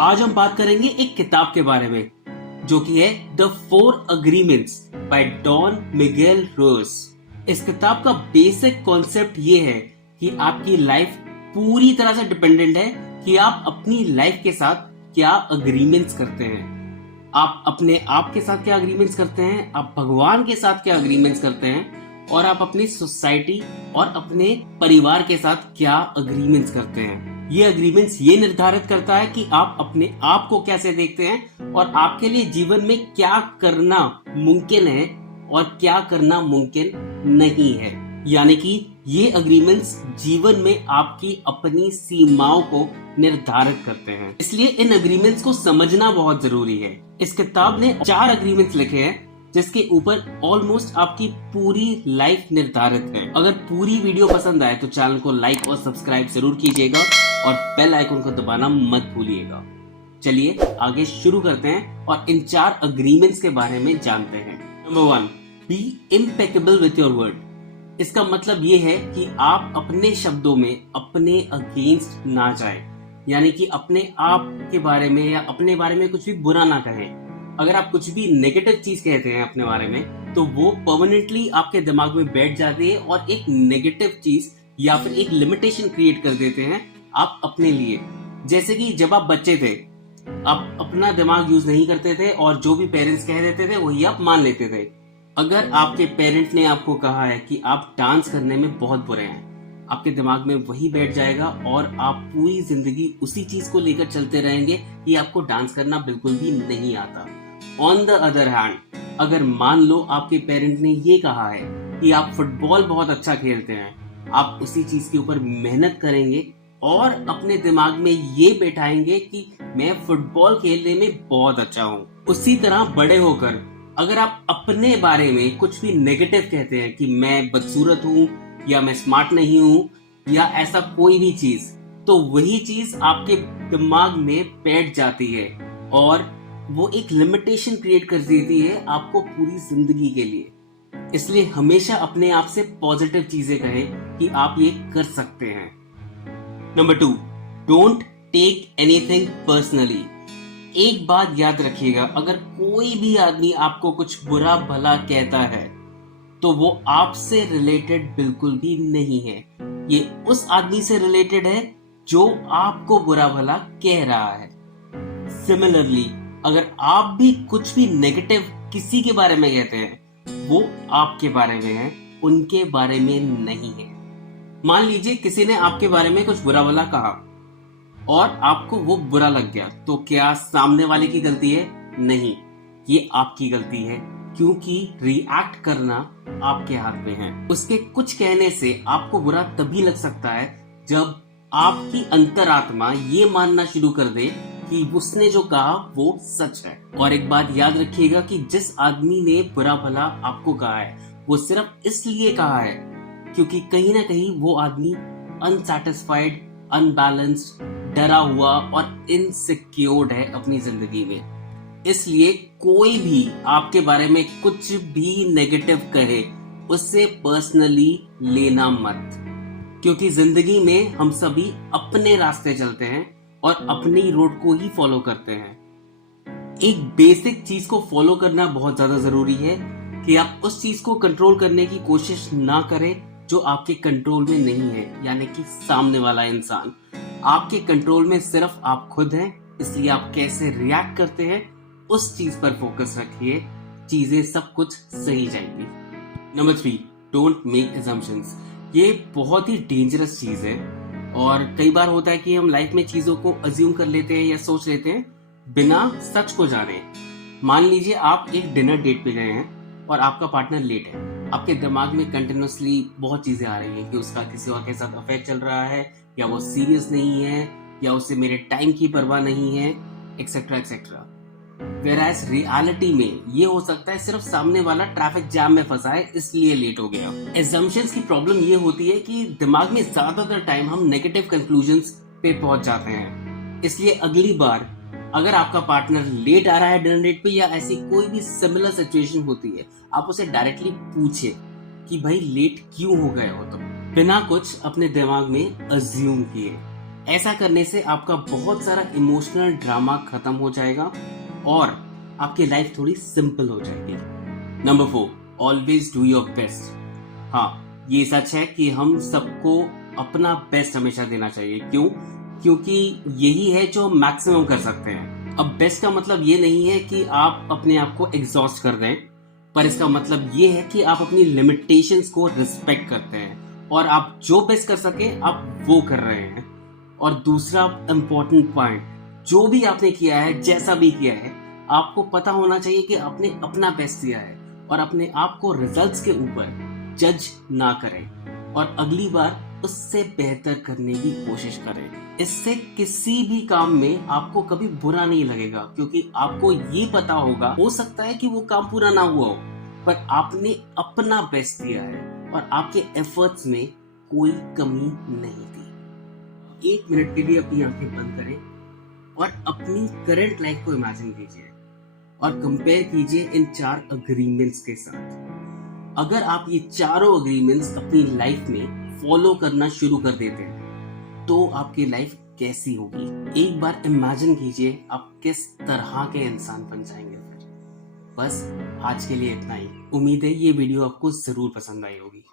आज हम बात करेंगे एक किताब के बारे में जो कि है the 4 agreements by Don Miguel Ruiz. इस किताब का बेसिक कॉन्सेप्ट ये है कि आपकी लाइफ पूरी तरह से डिपेंडेंट है कि आप अपनी लाइफ के साथ क्या अग्रीमेंट्स करते हैं। आप अपने आप के साथ क्या अग्रीमेंट्स करते हैं, आप भगवान के साथ क्या अग्रीमेंट्स करते हैं और आप अपनी सोसाइटी और अपने परिवार के साथ क्या अग्रीमेंट्स करते हैं। ये अग्रीमेंट्स ये निर्धारित करता है कि आप अपने आप को कैसे देखते हैं और आपके लिए जीवन में क्या करना मुमकिन है और क्या करना मुमकिन नहीं है। यानी कि ये अग्रीमेंट्स जीवन में आपकी अपनी सीमाओं को निर्धारित करते हैं। इसलिए इन अग्रीमेंट्स को समझना बहुत जरूरी है। इस किताब ने 4 अग्रीमेंट्स लिखे हैं जिसके ऊपर ऑलमोस्ट आपकी पूरी लाइफ निर्धारित है। अगर पूरी वीडियो पसंद आए तो चैनल को लाइक और सब्सक्राइब जरूर कीजिएगा और बेल आइकन को दबाना मत भूलिएगा। चलिए आगे शुरू करते हैं और इन 4 अग्रीमेंट्स के बारे में जानते हैं। Number 1, be impeccable with your word. इसका मतलब ये है कि आप अपने शब्दों में अपने अगेंस्ट ना जाएं, यानी कि अपने आप के बारे में या अपने बारे में कुछ भी बुरा ना कहें। अगर आप कुछ भी नेगेटिव चीज कहते हैं अपने बारे में तो वो परमानेंटली आपके दिमाग में बैठ जाती है और एक नेगेटिव चीज या फिर एक लिमिटेशन क्रिएट कर देते हैं आप अपने लिए। जैसे कि जब आप बच्चे थे आप अपना दिमाग यूज नहीं करते थे और जो भी पेरेंट्स कह देते थे वही आप मान लेते थे। अगर आपके पेरेंट ने आपको कहा है कि आप डांस करने में बहुत बुरे हैं, आपके दिमाग में वही बैठ जाएगा और आप पूरी जिंदगी उसी चीज को लेकर चलते रहेंगे कि आपको डांस करना बिल्कुल भी नहीं आता। ऑन द अदर हैंड, अगर मान लो आपके पेरेंट ने ये कहा है कि आप फुटबॉल बहुत अच्छा खेलते हैं, आप उसी चीज के ऊपर मेहनत करेंगे और अपने दिमाग में ये बैठाएंगे कि मैं फुटबॉल खेलने में बहुत अच्छा हूँ। उसी तरह बड़े होकर अगर आप अपने बारे में कुछ भी नेगेटिव कहते हैं कि मैं बदसूरत हूँ या मैं स्मार्ट नहीं हूँ या ऐसा कोई भी चीज, तो वही चीज आपके दिमाग में बैठ जाती है और वो एक लिमिटेशन क्रिएट कर देती है आपको पूरी जिंदगी के लिए। इसलिए हमेशा अपने आप से पॉजिटिव चीजें कहें कि आप ये कर सकते हैं। Number 2, don't take anything personally. एक बात याद रखिएगा, अगर कोई भी आदमी आपको कुछ बुरा भला कहता है तो वो आपसे रिलेटेड बिल्कुल भी नहीं है। ये उस आदमी से रिलेटेड है जो आपको बुरा भला कह रहा है। सिमिलरली, अगर आप भी कुछ भी नेगेटिव किसी के बारे में कहते हैं वो आपके बारे में है, उनके बारे में नहीं है। मान लीजिए किसी ने आपके बारे में कुछ बुरा भला कहा और आपको वो बुरा लग गया, तो क्या सामने वाले की गलती है? नहीं, ये आपकी गलती है, क्योंकि रिएक्ट करना आपके हाथ में है। उसके कुछ कहने से आपको बुरा तभी लग सकता है जब आपकी अंतरात्मा ये मानना शुरू कर दे कि उसने जो कहा वो सच है। और एक बात याद रखिएगा कि जिस आदमी ने बुरा भला आपको कहा है वो सिर्फ इसलिए कहा है क्योंकि कहीं ना कहीं वो आदमी अनसैटिस्फाइड, अनबैलेंस्ड, डरा हुआ और इनसिक्योर्ड है अपनी जिंदगी में। इसलिए कोई भी आपके बारे में कुछ भी नेगेटिव कहे उससे पर्सनली लेना मत, क्योंकि जिंदगी में हम सभी अपने रास्ते चलते हैं और अपनी रोड को ही फॉलो करते हैं। एक बेसिक चीज को फॉलो करना बहुत ज्यादा जरूरी है कि आप उस चीज को कंट्रोल करने की कोशिश ना करें जो आपके कंट्रोल में नहीं है, यानी कि सामने वाला इंसान। आपके कंट्रोल में सिर्फ आप खुद हैं, इसलिए आप कैसे रिएक्ट करते हैं उस चीज पर फोकस रखिए, चीजें सब कुछ सही जाएंगी। Number 3, don't make assumptions। ये बहुत ही डेंजरस चीज है और कई बार होता है कि हम लाइफ में चीजों को अज्यूम कर लेते हैं या सोच लेते हैं बिना सच को जाने। मान लीजिए आप एक डिनर डेट पे गए हैं और आपका पार्टनर लेट है। आपके दिमाग में कंटिन्यूअसली बहुत चीजें आ रही हैं कि उसका किसी और के साथ अफेयर चल रहा है, या वो सीरियस नहीं है, या उसे मेरे टाइम की परवाह नहीं है, एक्सेट्रा एक्सेट्रा। वेराज रियलिटी में ये हो सकता है सिर्फ सामने वाला ट्रैफिक जाम में फंसा है इसलिए लेट हो गया। एजम्पशंस की प्रॉब्लम ये होती है कि दिमाग में ज्यादातर टाइम हम नेगेटिव कंक्लूजन्स पे पहुंच जाते हैं। इसलिए अगली बार अगर आपका पार्टनर लेट आ रहा है डिनर डेट पे या ऐसी कोई भी सिमिलर सिचुएशन होती है, आप उसे डायरेक्टली पूछे कि भाई लेट क्यों हो गए हो तुम, बिना कुछ अपने दिमाग में अज्यूम किए। ऐसा करने से आपका बहुत सारा इमोशनल ड्रामा खत्म हो जाएगा और आपकी लाइफ थोड़ी सिंपल हो जाएगी। Number 4, always do your best. हाँ, ये सच है कि हम सबको अपना बेस्ट हमेशा देना चाहिए। क्यों? क्योंकि यही है जो मैक्सिमम कर सकते हैं। अब बेस्ट का मतलब ये नहीं है कि आप अपने आप को एग्जॉस्ट कर दें, पर इसका मतलब ये है कि आप अपनी लिमिटेशंस को रिस्पेक्ट करते हैं और आप जो बेस्ट कर सके आप वो कर रहे हैं। और दूसरा इंपॉर्टेंट पॉइंट, जो भी आपने किया है, जैसा भी किया है, आपको पता होना चाहिए कि आपने अपना बेस्ट दिया है और अपने आप को रिजल्ट्स के ऊपर जज ना करें और अगली बार उससे बेहतर करने की कोशिश करें। इससे किसी भी काम में आपको कभी बुरा नहीं लगेगा, क्योंकि आपको ये पता होगा, हो सकता है कि वो काम पूरा ना हुआ हो, पर आपने अपना बेस्ट दिया है और आपके एफर्ट्स में कोई कमी नहीं थी। 1 मिनट के लिए अपनी आंखें बंद करें और अपनी करंट लाइफ को इमेजिन कीजिए और कंपेयर कीजिए इन 4 अग्रीमेंट्स के साथ। अगर आप ये चारों अग्रीमेंट्स अपनी लाइफ में फॉलो करना शुरू कर देते हैं तो आपकी लाइफ कैसी होगी। एक बार इमेजिन कीजिए आप किस तरह के इंसान बन जाएंगे फिर। बस आज के लिए इतना ही। उम्मीद है ये वीडियो आपको जरूर पसंद आई होगी।